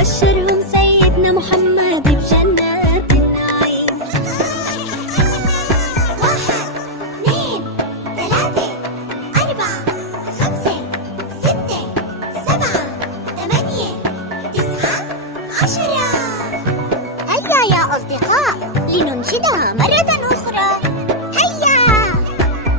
بشرهم سيدنا محمد بجنات النعيم. 1 2 3 4 5 6 7 8 9 10. هيا يا أصدقاء لننشدها مرة أخرى. هيا.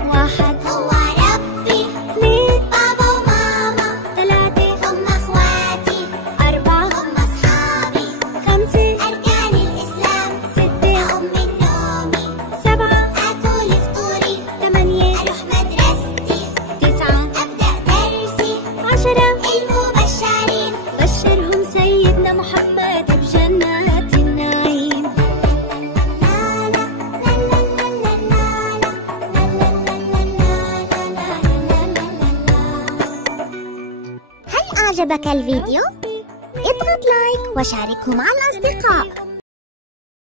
1 هو ربي، 2 بابا وماما، 3 هم أخواتي، 4 هم أصحابي، 5 أركان الإسلام، 6 أقوم من نومي، 7 آكل فطوري، 8 أروح مدرستي، 9 أبدأ درسي، 10. المبشرين. بشرهم سيدنا محمد بجنات النعيم. هل أعجبك الفيديو؟ اضغط لايك وشاركه مع الأصدقاء.